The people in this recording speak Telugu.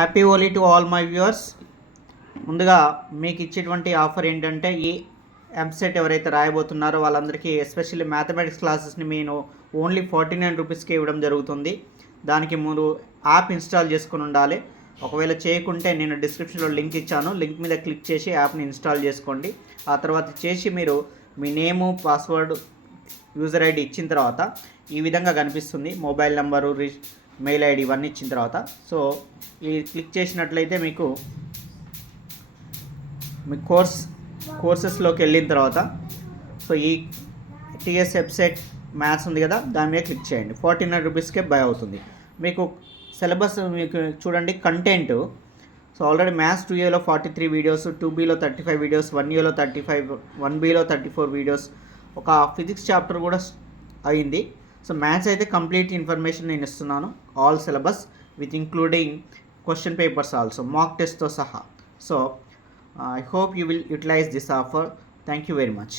Happy Holi to all my viewers. ముందుగా మీకు ఇచ్చేటువంటి ఆఫర్ ఏంటంటే, ఈ ఎంసెట్ ఎవరైతే రాయబోతున్నారో వాళ్ళందరికీ ఎస్పెషల్లీ మ్యాథమెటిక్స్ క్లాసెస్ని నేను ఓన్లీ 49 రూపీస్కే ఇవ్వడం జరుగుతుంది. దానికి మీరు యాప్ ఇన్స్టాల్ చేసుకుని ఉండాలి. ఒకవేళ చేయకుంటే నేను డిస్క్రిప్షన్లో లింక్ ఇచ్చాను, లింక్ మీద క్లిక్ చేసి యాప్ని ఇన్స్టాల్ చేసుకోండి. ఆ తర్వాత చేసి మీరు మీ నేము, పాస్వర్డ్, యూజర్ ఐడి ఇచ్చిన తర్వాత ఈ విధంగా కనిపిస్తుంది. మొబైల్ నెంబరు, మెయిల్ ఐడి ఇవన్నీ ఇచ్చిన తర్వాత సో ఈ క్లిక్ చేసినట్లయితే మీకు మీ కోర్సెస్లోకి వెళ్ళిన తర్వాత సో ఈ టీఎస్ వెబ్సైట్ మ్యాథ్స్ ఉంది కదా, దాని మీద క్లిక్ చేయండి. 49 రూపీస్కే బై అవుతుంది. మీకు సిలబస్ మీకు చూడండి, కంటెంట్ సో ఆల్రెడీ మ్యాథ్స్ 2Aలో 43 వీడియోస్, 2Bలో 35 వీడియోస్, 1Aలో 35, 1Bలో 34 వీడియోస్, ఒక ఫిజిక్స్ చాప్టర్ కూడా అయింది. సో మ్యాథ్స్ అయితే కంప్లీట్ ఇన్ఫర్మేషన్ నేను ఇస్తున్నాను, all syllabus with including question papers also, mock టెస్ట్తో సహా. So I hope you will utilize this offer. Thank you very much.